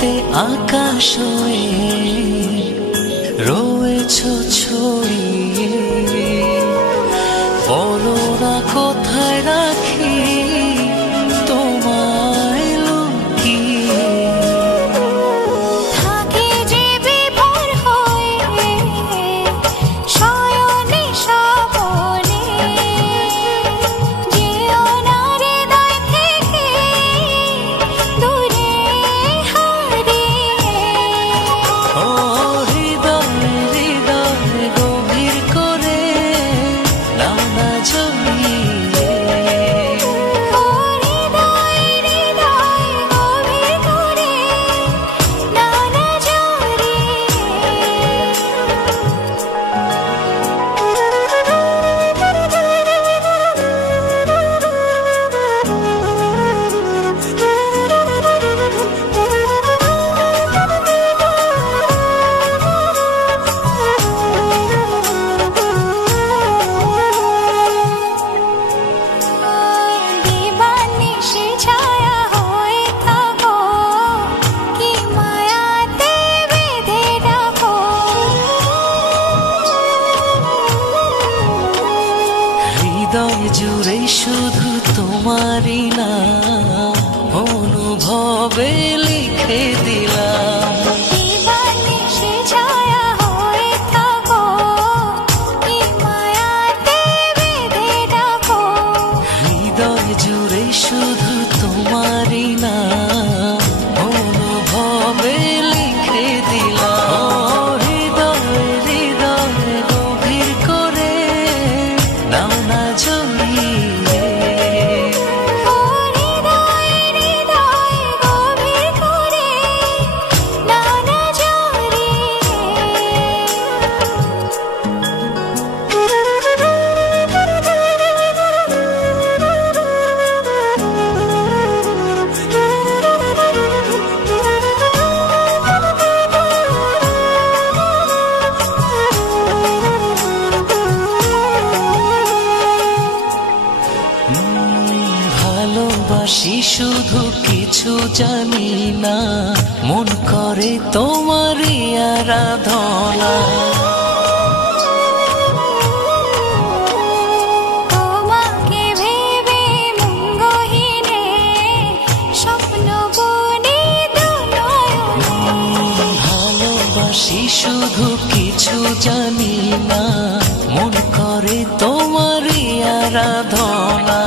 রাতে আকাশ হয়ে রয়েছ ছড়িয়ে, বলো না কোথায় রাখি তোমায় লুকিয়ে। থাকে যে বিভোর হয়ে শয়নে স্বপনে, যেও না হৃদয় থেকে দূরে হারিয়ে। ও হৃদয় হৃদয় গভীর করে নাও না জড়িয়ে। ও হৃদয় হৃদয় গভীর করে নাও না দিবানিশি ছায়া হয়ে থাকো, কি মায়াতে বেঁধে রাখো। হৃদয় জুড়ে শুধু তোমারই নাম অনুভবে লিখে দিলাম। দিবানিশি ছায়া হয়ে থাকো, কি মায়াতে বেঁধে রাখো। হৃদয় জুড়ে শুধু তোমারই নাম অনুভবে লিখে দিলাম। ও হৃদয় হৃদয় গভীর করে নাও না জড়িয়ে। ও হৃদয় হৃদয় গভীর করে নাও না ভালোবাসি শুধু কিছু জানি না, মন করে তোমারই আরাধনা। তোমাকে ভেবে মঙ্গহীনে স্বপ্ন বনে দুনয়নে। ভালোবাসি শুধু কিছু জানি না, মন করে তোমারই আরাধনা।